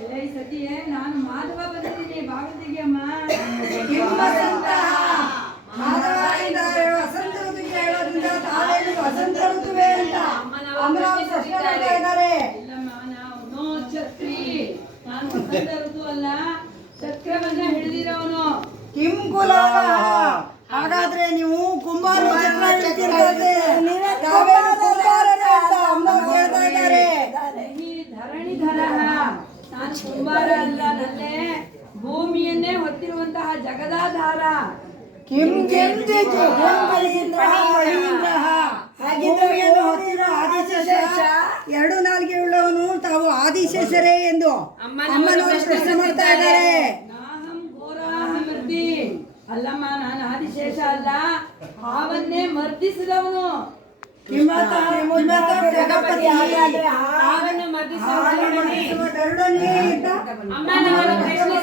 ಎಲೈ ಸತಿಯೇ ನಾನು ಮಾಧವ ಬಂದಿದ್ದೀನಿ ಬಾಗಿಲು ತೆಗಿಯಮ್ಮ ಮಾಧವರಾಯಿಂದ ವಸಂತ ಋತುಗೆ ಹೇಳೋದ್ರಿಂದ ತಾವೇನು ವಸಂತ ಋತುವೆ ಅಂತ ಅಮರಾವತಿ ಪ್ರಶ್ನೆ ಮಾಡ್ತಾ ಇದ್ದಾರೆ. ಇಲ್ಲಮ್ಮ ನಾವು ನೋ ಛತ್ರಿ. ನಾನು ವಸಂತ ಋತು ಅಲ್ಲ ಚಕ್ರವನ್ನ ಹಿಡಿದಿರೋನು. ಕಿಂ ಕುಲಾಲ ಹಾಗಾದ್ರೆ ನೀವು ಕುಂಬಾರ ಚಕ್ರ ಹಿಡ್ತಿರೋದೇ ತಾವೇನು ಕುಂಬಾರರೇ ಅಂತ ಅಮ್ಮನವ್ರು ಕೇಳ್ತಾ ಇದ್ದಾರೆ ಈ ಧರಣಿಧರ. ನಾನು ಕುಂಬಾರ ಅಲ್ಲ ನನ್ನೇ ಭೂಮಿಯನ್ನೇ ಹೊತ್ತಿರುವಂತಹ ಜಗದಾಧಾರ. ಕಿಂ ಆದಿಶೇಷ ಎರಡು ನಾಲ್ಗೆ ಉಳ್ಳವನು ತಾವು ಆದಿಶೇಷರೇ ಎಂದು ಅಮ್ಮನವರು ಪ್ರಶ್ನೆ ಮಾಡ್ತಾ ಇದ್ದಾರೆ. ನಾಹಂ ಘೋರಾಹಮರ್ದಿ ಅಲ್ಲಮ್ಮ ನಾನು ಆದಿಶೇಷ ಅಲ್ಲ ಹಾವನ್ನೇ ಮರ್ದಿಸಿದವನು. ಕಿಮ್ಮತ್ತ ಜಗಪತಿ ఎవడో